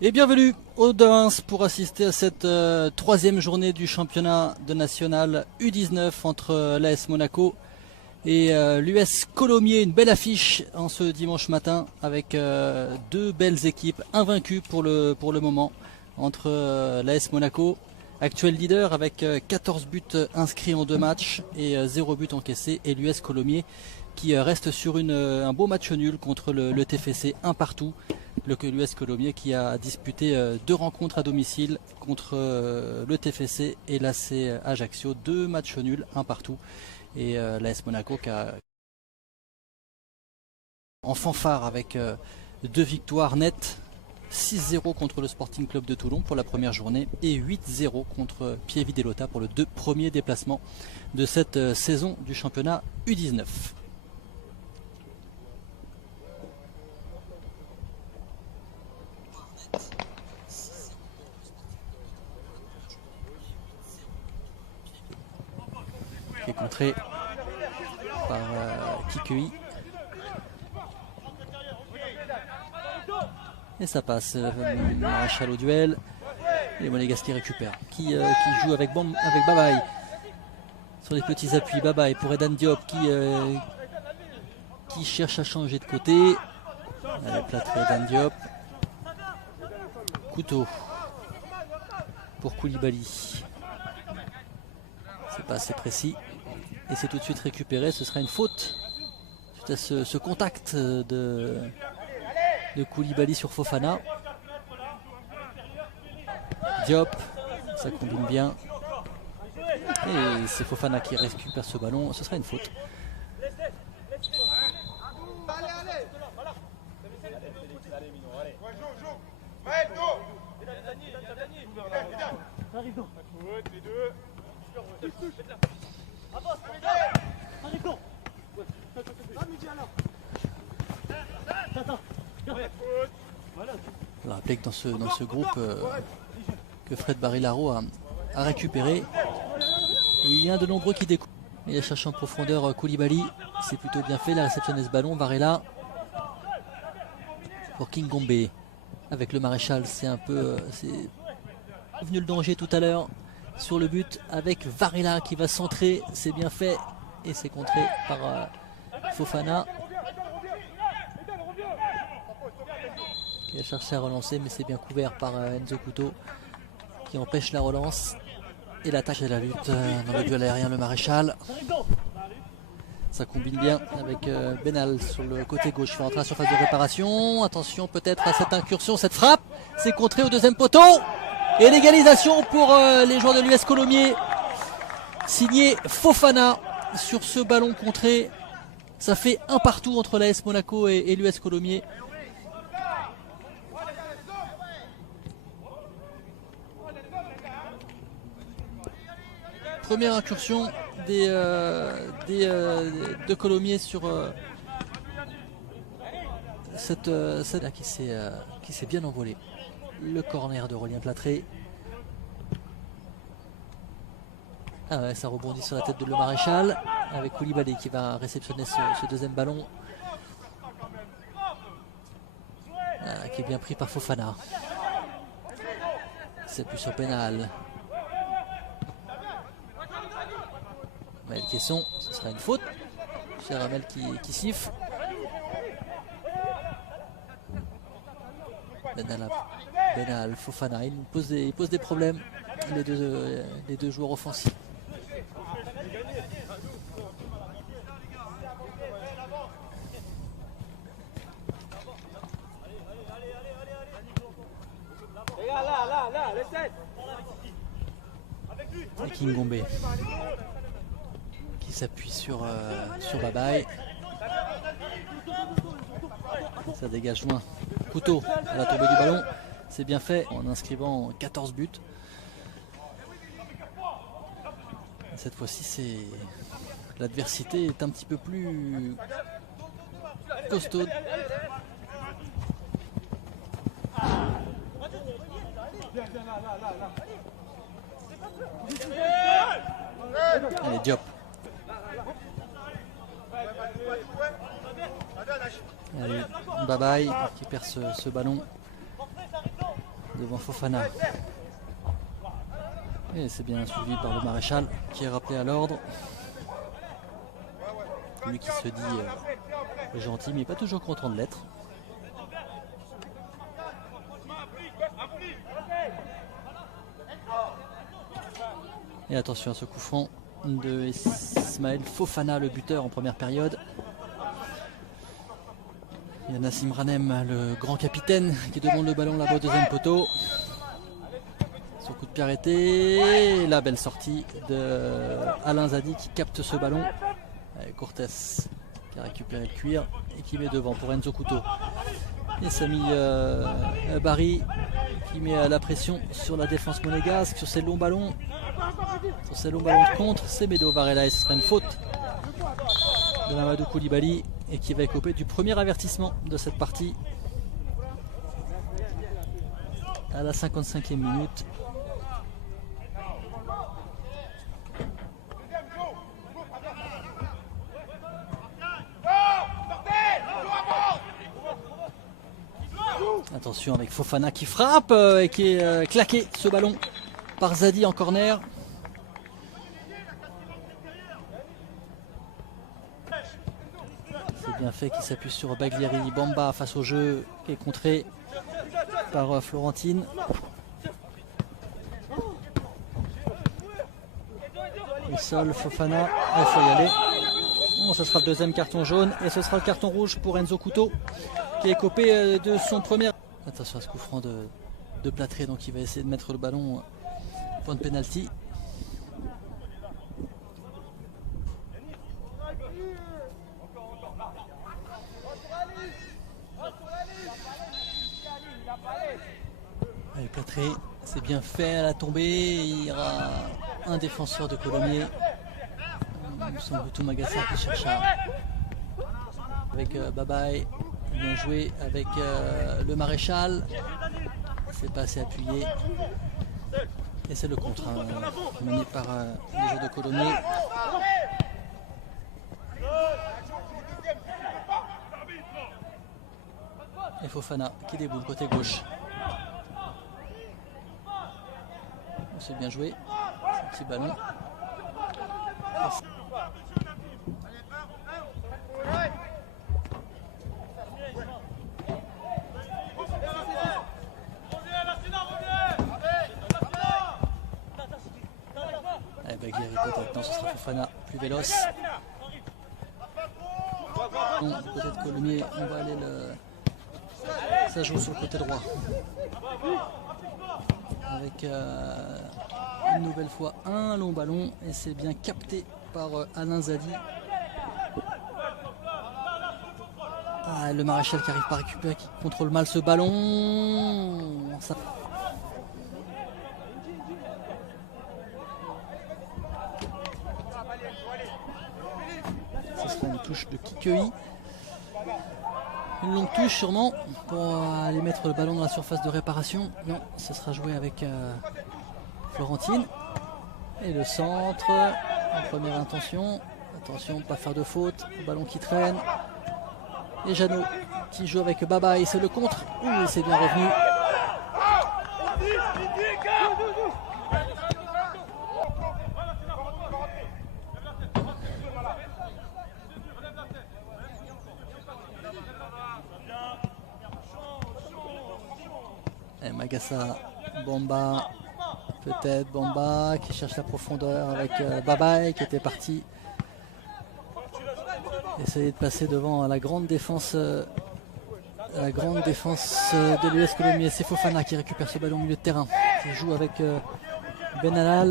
Et bienvenue au de Reims pour assister à cette troisième journée du championnat de national U19 entre l'AS Monaco et l'US Colomiers. Une belle affiche en ce dimanche matin avec deux belles équipes invaincues pour le moment entre l'AS Monaco, actuel leader avec 14 buts inscrits en 2 matchs et 0 but encaissé, et l'US Colomiers qui reste sur un beau match nul contre le TFC, un partout. L'US Colomiers qui a disputé 2 rencontres à domicile contre le TFC et l'AC Ajaccio, 2 matchs nuls, un partout. Et l'AS Monaco qui a en fanfare avec 2 victoires nettes, 6-0 contre le Sporting Club de Toulon pour la première journée et 8-0 contre Pieve-Delota pour le premier déplacement de cette saison du championnat U19. Qui est contré par Kikui. Et ça passe. Maréchal au duel. Et Monégasque récupère. Qui joue avec Babaï. Sur les petits appuis. Babaï pour Edan Diop qui cherche à changer de côté. Allez, plâtré Edan Diop. Couteau pour Koulibaly. C'est pas assez précis. Et c'est tout de suite récupéré. Ce sera une faute suite à ce contact de Koulibaly sur Fofana. Diop, ça combine bien. Et c'est Fofana qui récupère ce ballon. Ce sera une faute. Je rappelle que dans ce groupe que Fred Barilaro a récupéré, il y a de nombreux qui découvrent. Il a cherché en profondeur Koulibaly, c'est plutôt bien fait, il a réceptionné ce ballon. Varela pour Kingombe avec le maréchal, c'est venu le danger tout à l'heure sur le but avec Varela qui va centrer, c'est bien fait et c'est contré par Fofana qui a cherché à relancer, mais c'est bien couvert par Enzo Couto qui empêche la relance et l'attaque et la lutte dans le duel aérien. Le maréchal, ça combine bien avec Benal sur le côté gauche, fait entrer en surface de réparation. Attention peut-être à cette incursion, cette frappe, c'est contré au deuxième poteau et l'égalisation pour les joueurs de l'US Colomiers, signé Fofana sur ce ballon contré. Ça fait un partout entre l'AS Monaco et l'US Colomiers. Première incursion de Colomiers sur cette là qui s'est bien envolée. Le corner de Rolien Plâtré. Ah ouais, ça rebondit sur la tête de Le Maréchal avec Koulibaly qui va réceptionner ce deuxième ballon. Ah, qui est bien pris par Fofana. C'est plus sur pénal. Maël Caisson, ce sera une faute. C'est Ramel qui siffle. Benal, Fofana, il pose des problèmes, les deux joueurs offensifs. Et Kingombe qui s'appuie sur Babaï. Ça dégage loin. Couteau à la tombée du ballon. C'est bien fait en inscrivant 14 buts. Cette fois-ci, l'adversité est un petit peu plus costaud. Allez, Diop. Allez, Babaï qui perd ce ballon. devant Fofana. Et c'est bien suivi par le maréchal qui est rappelé à l'ordre. Lui qui se dit gentil mais pas toujours content de l'être. Et attention à ce coup franc de Ismaël Fofana, le buteur en première période. Il y a Nassim Ranem, le grand capitaine, qui demande le ballon là-bas au deuxième poteau. Son coup de pied arrêté. La belle sortie de Alain Zadi qui capte ce ballon. Cortés qui a récupéré le cuir et qui met devant pour Enzo Couto. Et Samy Barry qui met la pression sur la défense monégasque, sur ces longs ballons. Sur ces longs ballons de contre, c'est Medo Varela et ce sera une faute de Mamadou Koulibaly et qui va écoper du premier avertissement de cette partie à la 55e minute. Attention avec Fofana qui frappe et qui est claqué ce ballon par Zadi en corner. C'est bien fait qui s'appuie sur Baglieri. Bamba face au jeu qui est contré par Florentine. Et Sol, Fofana, il faut y aller. Bon, ce sera le deuxième carton jaune et ce sera le carton rouge pour Enzo Couto qui est copé de son premier. Attention à ce coup franc de Plâtré, donc il va essayer de mettre le ballon point de pénalty. Allez, Plâtré, c'est bien fait à la tombée. Il y aura un défenseur de Colomiers. Sambutu Magassa qui cherche avec Babaye. Bien joué avec le maréchal. C'est pas assez appuyé. Et c'est le contre mené par les joueurs de Colomiers. Et Fofana qui déboule côté gauche. C'est bien joué. Petit ballon. Baglieri peut-être, non ce sera Fofana plus véloce. Bon, du côté de Colomiers, on va aller ça joue sur le côté droit. Avec une nouvelle fois un long ballon et c'est bien capté par Alain Zadi. Le maréchal qui arrive pas à récupérer, qui contrôle mal ce ballon. Ça... Ce sera une touche de Kikei. Une longue touche sûrement pour aller mettre le ballon dans la surface de réparation. Non, ce sera joué avec Florentine. Et le centre en première intention. Attention, pas faire de faute. Le ballon qui traîne. Et Jeannot qui joue avec Baba et c'est le contre. Ouh, c'est bien revenu. Et Magassa, Bamba, peut-être Bamba qui cherche la profondeur avec Babaye qui était parti. Essayer de passer devant la grande défense de l'US Colomiers. C'est Fofana qui récupère ce ballon au milieu de terrain, qui joue avec Benalal.